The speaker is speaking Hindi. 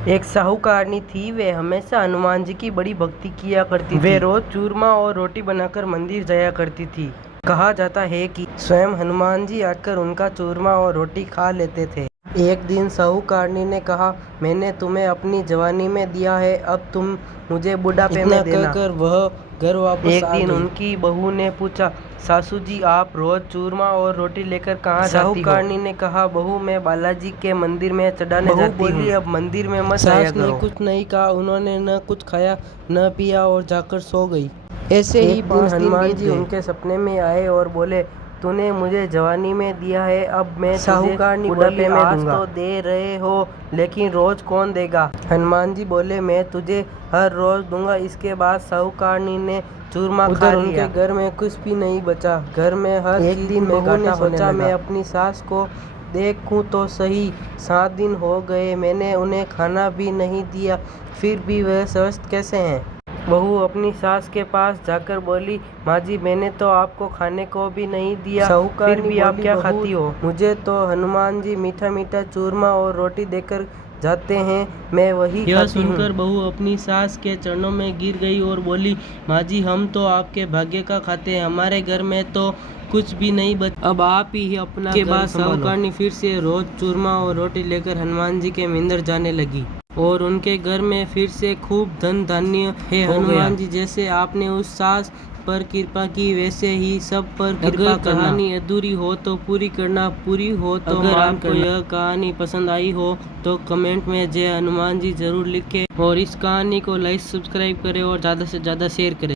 एक साहूकारनी थी। वे हमेशा हनुमान जी की बड़ी भक्ति किया करती थी। वे रोज चूरमा और रोटी बनाकर मंदिर जाया करती थी। कहा जाता है कि स्वयं हनुमान जी आकर उनका चूरमा और रोटी खा लेते थे। एक दिन साहूकारनी ने कहा, मैंने तुम्हें अपनी जवानी में दिया है, अब तुम मुझे बुढ़ापे में देना। कहकर वह घर वापस एक दिन उनकी बहू ने पूछा, सासू जी आप रोज चूरमा और रोटी लेकर कहाँ जाती हो? साहूकारनी ने कहा, बहू मैं बालाजी के मंदिर में चढ़ाने जाती हूँ। बहू बोली, अब मंदिर में मत आया करो। सास ने कुछ नहीं कहा। उन्होंने न कुछ खाया न पिया और जाकर सो गई। ऐसे ही 5 दिन हनुमान जी उनके सपने में आए और बोले, तूने मुझे जवानी में दिया है, अब मैं साहूकारनी बुढ़ापे में दूंगा। तो दे रहे हो, लेकिन रोज कौन देगा? हनुमान जी बोले, मैं तुझे हर रोज दूंगा। इसके बाद साहूकारनी ने चूरमा खा लिया। उनके घर में कुछ भी नहीं बचा। घर में हर एक दिन बहू ने सोचा, मैं अपनी सास को देखूं तो सही। 7 दिन हो गए, मैंने उन्हें खाना भी नहीं दिया, फिर भी वह स्वस्थ कैसे हैं? बहू अपनी सास के पास जाकर बोली, माँ जी मैंने तो आपको खाने को भी नहीं दिया, फिर भी आप क्या खाती हो? मुझे तो हनुमान जी मीठा मीठा चूरमा और रोटी देकर जाते हैं, मैं वही खाती हूँ। यह सुनकर बहू अपनी सास के चरणों में गिर गई और बोली, माँ जी हम तो आपके भाग्य का खाते हैं, हमारे घर में तो कुछ भी नहीं बचा, अब आप ही अपना। के बाद साहूकारनी फिर से रोज चूरमा और रोटी लेकर हनुमान जी के मंदिर जाने लगी और उनके घर में फिर से खूब धन धान्य है। हनुमान जी जैसे आपने उस सास पर कृपा की, वैसे ही सब पर कृपा करना। कहानी अधूरी हो तो पूरी करना, पूरी हो तो अगर आपको यह कहानी पसंद आई हो तो कमेंट में जय हनुमान जी जरूर लिखें और इस कहानी को लाइक सब्सक्राइब करें और ज़्यादा से ज़्यादा शेयर करें।